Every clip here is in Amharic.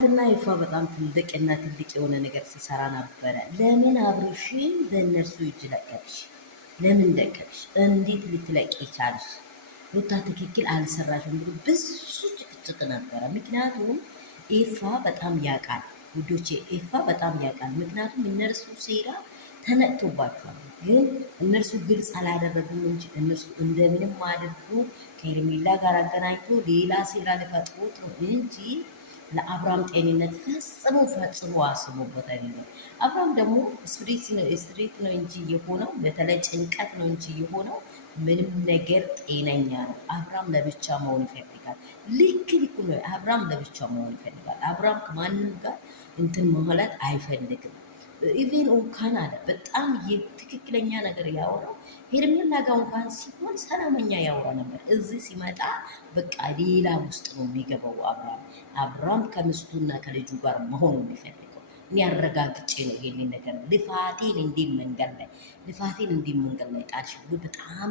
እና ይፋ በጣም ትልቅና ትልቅ የሆነ ነገር ሲሰራ ነበረ። ለምን አብርሽን በእነርሱ እጅ ለቀቅሽ? ለምን ለቀቅሽ? እንዴት ልትለቂ ቻልሽ? ሩታ ትክክል አልሰራሽም ብሎ ብዙ ጭቅጭቅ ነበረ። ምክንያቱም ኤፋ በጣም ያውቃል ውዶቼ፣ ኤፋ በጣም ያውቃል። ምክንያቱም እነርሱ ሴራ ተነቅቶባቸዋል። ግን እነርሱ ግልጽ አላደረጉም እንጂ እነርሱ እንደምንም አድርጎ ከሄርሜላ ጋር አገናኝቶ ሌላ ሴራ ሊፈጥሩት ነው እንጂ ለአብርሃም ጤንነት ፈጽሞ አስቦበት አይደለም። አብርሃም ደግሞ ስትሬት ነው እንጂ የሆነው በተለይ ጭንቀት ነው እንጂ የሆነው ምንም ነገር ጤነኛ ነው። አብርሃም ለብቻ መሆን ይፈልጋል። ልክ ነው። አብርሃም ለብቻ መሆን ይፈልጋል። አብርሃም ከማንም ጋር እንትን ማለት አይፈልግም። ኢቬን እንኳን አለ በጣም ትክክለኛ ነገር ያወራው ሄርሜላ ጋር እንኳን ሲሆን ሰላመኛ ያወራ ነበር። እዚህ ሲመጣ በቃ ሌላ ውስጥ ነው የሚገባው። አብርሃም ከምስቱና ከልጁ ጋር መሆኑ የሚፈልገው እኔ አረጋግጬ ነው ይሄንን ነገር ልፋቴን እንዲህ መንገድ ላይ ጣልሽ ብሎ በጣም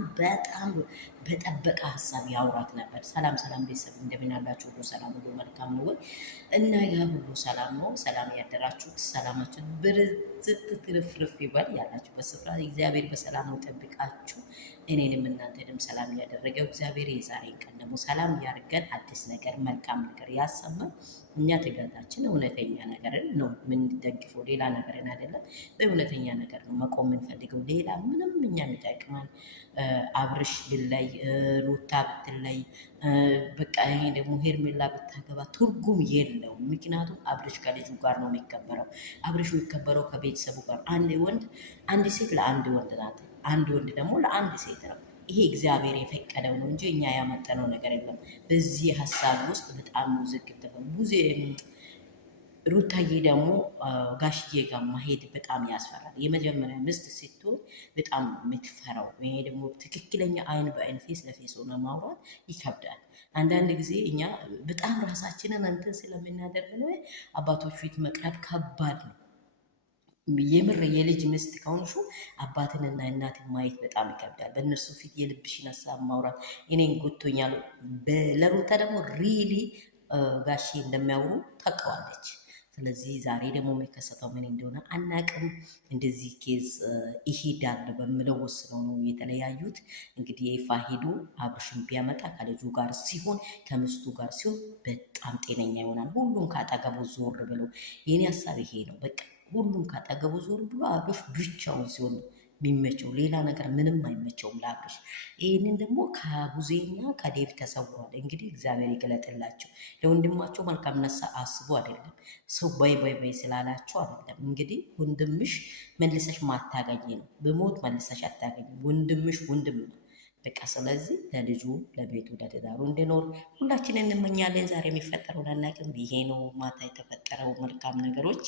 በጠበቀ ሀሳብ ያውራት ነበር። ሰላም ቤተሰብ እንደምን አላችሁ? ሁሉ ሰላም፣ ሁሉ መልካም ነው ወይ? እና ያ ሁሉ ሰላም ነው። ሰላም ያደራችሁ ሰላማችን ብርዝት ትርፍርፍ ይበል። ያላችሁ በስፍራ እግዚአብሔር በሰላም ጠብቃችሁ እኔንም እናንተንም ሰላም ያደረገው እግዚአብሔር የዛሬን ቀን ደግሞ ሰላም ያርገን። አዲስ ነገር መልካም ነገር ያሰማን። እኛ ትጋታችን እውነተኛ ነገርን ነው የምንደግፈው፣ ሌላ ነገርን አይደለም። በእውነተኛ ነገር ነው መቆም የምንፈልገው። ሌላ ምንም እኛ የሚጠቅመን አብርሽ ብለይ ሩታ ብትለይ በቃ ይሄ ደግሞ ሄርሜላ ብታገባ ትርጉም የለውም። ምክንያቱም አብርሽ ከልጁ ጋር ነው የሚከበረው። አብርሽ የሚከበረው ከቤተሰቡ ጋር። አንድ ሴት ለአንድ ወንድ ናት፣ አንድ ወንድ ደግሞ ለአንድ ሴት ነው። ይሄ እግዚአብሔር የፈቀደው ነው እንጂ እኛ ያመጠነው ነገር የለም። በዚህ ሀሳብ ውስጥ በጣም ውዝግብ ብዙ ሩታዬ ደግሞ ጋሽዬ ጋር ማሄድ በጣም ያስፈራል። የመጀመሪያ ሚስት ስትሆን በጣም የምትፈራው። ይሄ ደግሞ ትክክለኛ አይን በአይን ፌስ ለፌስ ሆነ ማውራት ይከብዳል። አንዳንድ ጊዜ እኛ በጣም ራሳችንን እንትን ስለምናደርግ ነው አባቶች ፊት መቅረብ ከባድ ነው። የምር የልጅ ሚስት ከሆንሹ አባትንና እናትን ማየት በጣም ይከብዳል። በእነርሱ ፊት የልብሽን ሀሳብ ማውራት እኔን ጎቶኛል። ለሩታ ደግሞ ሪሊ ጋሼ እንደሚያወሩ ታውቀዋለች። ስለዚህ ዛሬ ደግሞ የሚከሰተው ምን እንደሆነ አናቅም። እንደዚህ ኬዝ ይሄዳል በምለው ወስነው ነው የተለያዩት። እንግዲህ የይፋ ሄዶ አብርሽን ቢያመጣ ከልጁ ጋር ሲሆን ከምስቱ ጋር ሲሆን በጣም ጤነኛ ይሆናል። ሁሉም ካጠገቡ ዞር ብለው የኔ ሀሳብ ይሄ ነው። በቃ ሁሉም ካጠገቡ ዞር ብሎ አብርሽ ብቻውን ሲሆን የሚመቸው ሌላ ነገር ምንም አይመቸውም ለአብርሽ። ይህንን ደግሞ ከቡዜና ከዴቭ ተሰውሯል። እንግዲህ እግዚአብሔር ይገለጥላቸው። ለወንድማቸው መልካም ነሳ አስቡ አይደለም ሰው ባይ ስላላቸው አይደለም። እንግዲህ ወንድምሽ መልሰሽ ማታገኝ ነው። በሞት መልሰሽ አታገኝ። ወንድምሽ ወንድም ነው በቃ። ስለዚህ ለልጁ ለቤቱ ለትዳሩ እንዲኖር ሁላችንን እንመኛለን። ዛሬ የሚፈጠረውን አናውቅም። ይሄ ነው ማታ የተፈጠረው መልካም ነገሮች